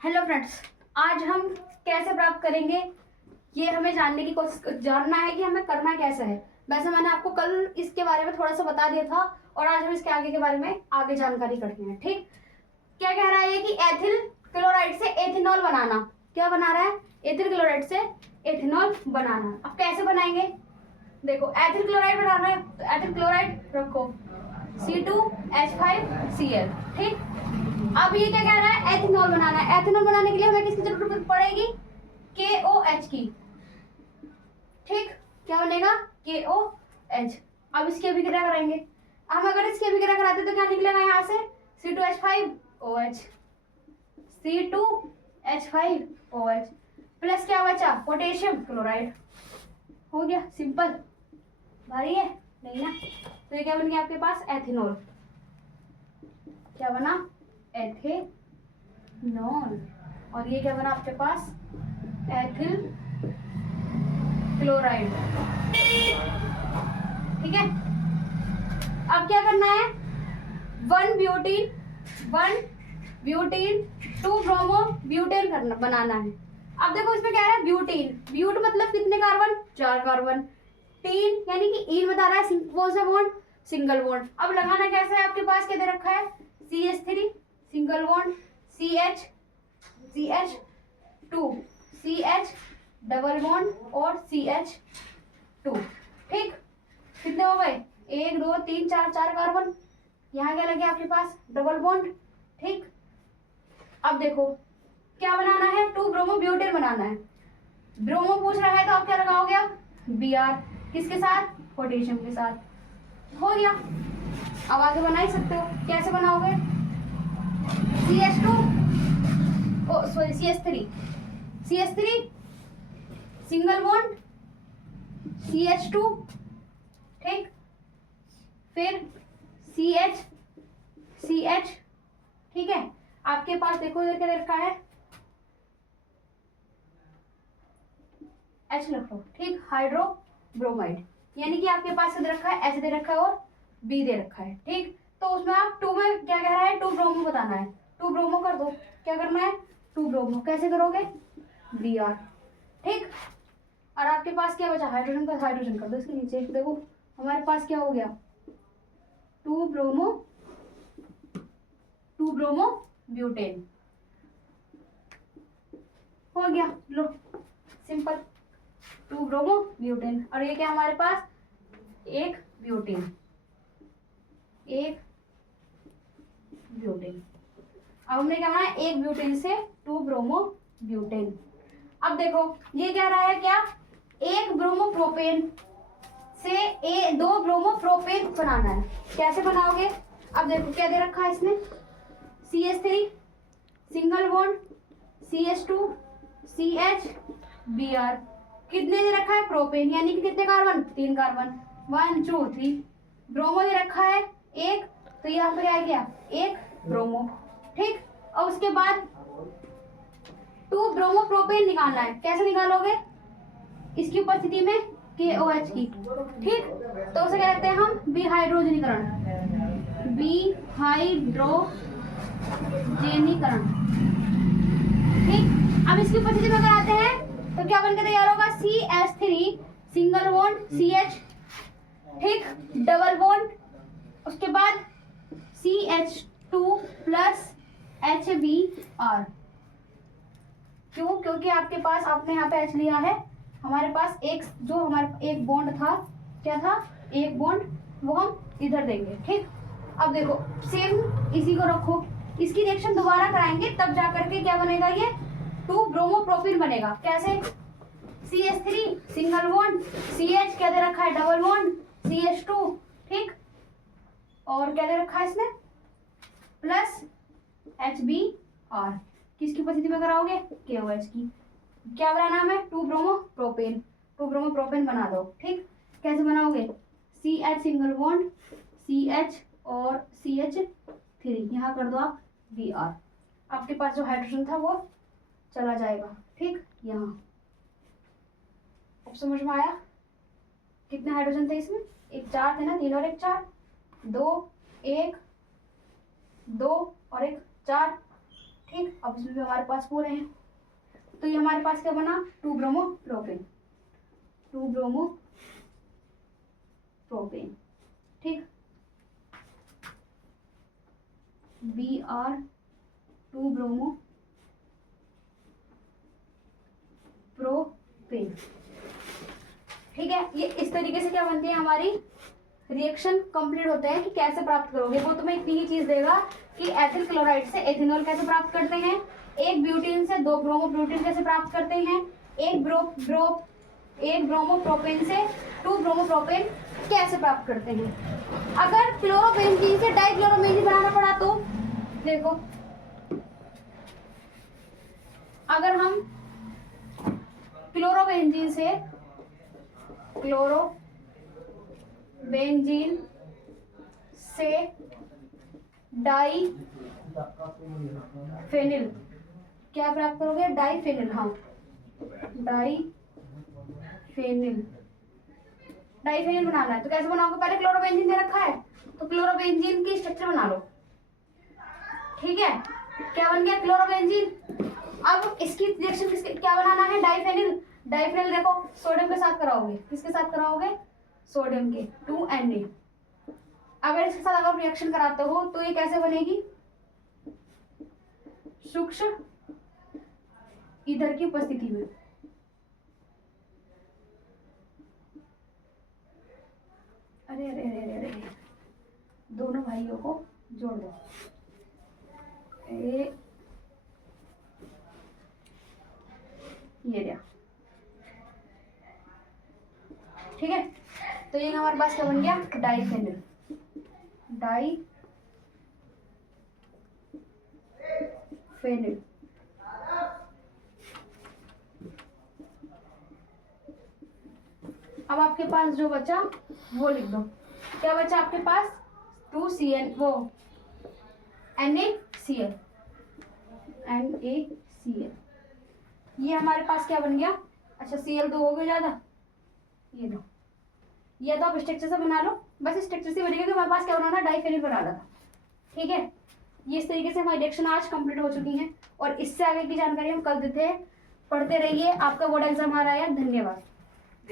Hello friends, आज हम कैसे प्राप्त करेंगे ये हमें जानने की कोशिश जानना है कि हमें करना कैसे है। वैसे मैंने आपको कल इसके बारे में थोड़ा सा बता दिया था और आज हम इसके आगे के बारे में आगे जानकारी करते हैं। ठीक, क्या कह रहा है कि एथिल क्लोराइड से एथेनॉल बनाना। क्या बना रहा है? एथिल क्लोराइड से एथेनॉल बनाना। अब कैसे बनाएंगे? देखो, एथिल क्लोराइड बनाना है तो एथिल क्लोराइड रखो C2H5Cl। ठीक, अब ये क्या कह रहा है? एथेनॉल बनाना है। एथेनॉल बनाने के लिए हमें किसकी जरूरत पड़ेगी? KOH की। ठीक, क्या बनेगा? KOH। अब इसकी अभिक्रिया कराएंगे। हम अगर इसकी अभिक्रिया कराते तो क्या निकलेगा यहाँ से? C2H5OH, C2H5OH प्लस क्या बचा? Potassium chloride. हो गया, सिंपल। भारी है नहीं ना? तो ये क्या बन गया आपके पास? एथेनॉल। क्या बना? एथेनॉल। और ये क्या बना आपके पास? Ethyl chloride. ठीक है, अब क्या करना है? 1 ब्यूटीन 2 ब्रोमो ब्यूटेन करना बनाना है। अब देखो इसमें क्या है? ब्यूटीन। ब्यूट मतलब कितने कार्बन? 4 कार्बन। टीन यानी कि ईन बता रहा है कौन सा बॉन्ड? Single bond. अब लगाना कैसे है? आपके पास क्या दे रखा है? CH3 single bond, CH2 CH double bond और CH2। ठीक, कितने हो गए? 1 2 3 4 4 कार्बन। यहाँ क्या लगे आपके पास? Double bond. ठीक, अब देखो क्या बनाना है? 2 ब्रोमो ब्यूटेन बनाना है। ब्रोमो पूछ रहा है तो आप क्या लगाओगे? अब Br किसके साथ? पोटेशियम के साथ। हो गया, अब आगे बना ही सकते हो। कैसे बनाओगे? CH3 single bond CH2। ठीक, फिर CH। ठीक है, आपके पास देखो इधर क्या दे रखा है? H लिख लो। ठीक, हाइड्रोब्रोमाइड। यानी कि आपके पास दे रखा है H दे रखा है और B दे रखा है। ठीक, तो उसमें आप 2 में क्या कह रहा है? 2 ब्रोमो बताना है। 2 ब्रोमो कर दो। क्या करना है? 2 ब्रोमो। कैसे करोगे? Br। ठीक, और आपके पास क्या बचा? हाइड्रोजन का हाइड्रोजन कर दो इसके नीचे। देखो हमारे पास क्या हो गया? 2 ब्रोमो ब्यूटेन। हो गया, लो सिंपल। 2 bromo butane. और ये क्या हमारे पास? एक ब्यूटेन। अब हमने क्या बनाया? एक ब्यूटेन से 2 ब्रोमो ब्यूटेन। अब देखो ये कह रहा है क्या? 1 ब्रोमो प्रोपेन से 2 ब्रोमो प्रोपेन बनाना है। कैसे बनाओगे? अब देखो क्या दे रखा है इसमें? CH3 single bond CH2 CH Br। कितने दे रखा है? प्रोपेन यानी कि कितने कार्बन? 3 कार्बन। 1 2 3। ब्रोमो दे रखा है 1, तो यहाँ पर आ गया 1 ब्रोमो। ठीक, और उसके बाद 2 ब्रोमो प्रोपेन निकालना है। कैसे निकालोगे? इसकी उपस्थिति में KOH की। ठीक, तो उसे क्या कहते हैं हम? विहाइड्रोजनीकरण। विहाइड्रोजनीकरण। ठीक, अब इसकी उपस्थिति में अगर आते हैं तो क्या बनकर तैयार होगा? CH3 single bond CH। ठीक, डबल बॉन्ड, उसके बाद CH2 प्लस HBr। क्यों? क्योंकि आपके पास आपने यहाँ पे H लिया है, हमारे पास एक जो हमारे एक बॉन्ड था, क्या था? एक बॉन्ड, वो हम इधर देंगे। ठीक, अब देखो सेम इसी को रखो। इसकी रिएक्शन दोबारा कराएंगे तब जाकर के क्या बनेगा? ये 2 ब्रोमो प्रोपिन बनेगा। कैसे? CH3 सिंगल बॉन्ड CH क्या दे रखा है? Double bond CH2। ठीक, और क्या दे रखा है इसमें? Plus HBr। किसकी उपस्थिति में कराओगे? KOH की। क्या बनाना हमें? 2 ब्रोमो प्रोपेन। 2 ब्रोमो प्रोपेन बना दो। ठीक, कैसे बनाओगे? CH सिंगल बॉन्ड CH और CH3 यहाँ कर दो आप Br। आपके पास जो हाइड्रोजन था वो चला जाएगा। ठीक, यहाँ अब समझ में आया? कितने हाइड्रोजन थे इसमें? एक 4 थे ना? 3 और 1 4, 2 1 2 और 1 4। ठीक, अब इसमें भी हमारे पास पूरे हैं, तो ये हमारे पास क्या बना, 2 ब्रोमो प्रोपेन, 2 ब्रोमो प्रोपेन। ठीक, Br 2 ब्रोमो प्रोपेन। ठीक है, ये इस तरीके से क्या बनती है हमारी रिएक्शन कंप्लीट होते हैं। कि कैसे प्राप्त करोगे, वो तुम्हें इतनी ही चीज देगा कि एथिल क्लोराइड से एथेनॉल कैसे प्राप्त करते हैं, एक ब्यूटेन से 2 ब्रोमोप्रोटीन कैसे प्राप्त करते हैं, एक ब्रोमोप्रोपेन से 2 ब्रोमोप्रोपेन कैसे प्राप्त करते हैं। अगर क्लोरोबेंजीन से डाइक्लोरोबेंजीन बनाना पड़ा तो देखो, अगर हम क्लोरोबेंजीन से डाइफेनिल क्या प्राप्त करोगे, डाइफेनिल, हाँ डाइफेनिल बनाना है तो कैसे बनाओगे, पहले क्लोरोबेंजीन दे रखा है तो क्लोरोबेंजीन की स्ट्रक्चर बना लो। ठीक है, क्या बन गया क्लोरोबेंजीन। अब इसकी रिएक्शन किसके क्या बनाना है, डाइफेनिल। डाइफेनिल देखो सोडियम के साथ कराओगे, किसके साथ कराओगे, सोडियम के 2Na। अगर इसके साथ अगर रिएक्शन कराते हो तो ये कैसे बनेगी, सूक्ष्म ईंधन की उपस्थिति में। अरे अरे अरे अरे अरे, दोनों भाइयों को जोड़ दो, ये रहा। ठीक है, तो ये हमारे पास क्या बन गया, डाइफेनिल। अब आपके पास जो बचा वो लिख दो, क्या बचा आपके पास, 2CN वो NaCl। ये हमारे पास क्या बन गया, अच्छा Cl तो हो गया ज्यादा, ये दो, ये तो आप स्ट्रक्चर से बना लो, बस स्ट्रक्चर से बनेगा कि हमारे पास क्या बनाना, डाइफेनिल बनाना था। ठीक है, ये इस तरीके से हमारी रिएक्शन आज कंप्लीट हो चुकी हैं और इससे आगे की जानकारी हम कल देते हैं। पढ़ते रहिए, आपका बोर्ड एग्जाम आ रहा है। धन्यवाद।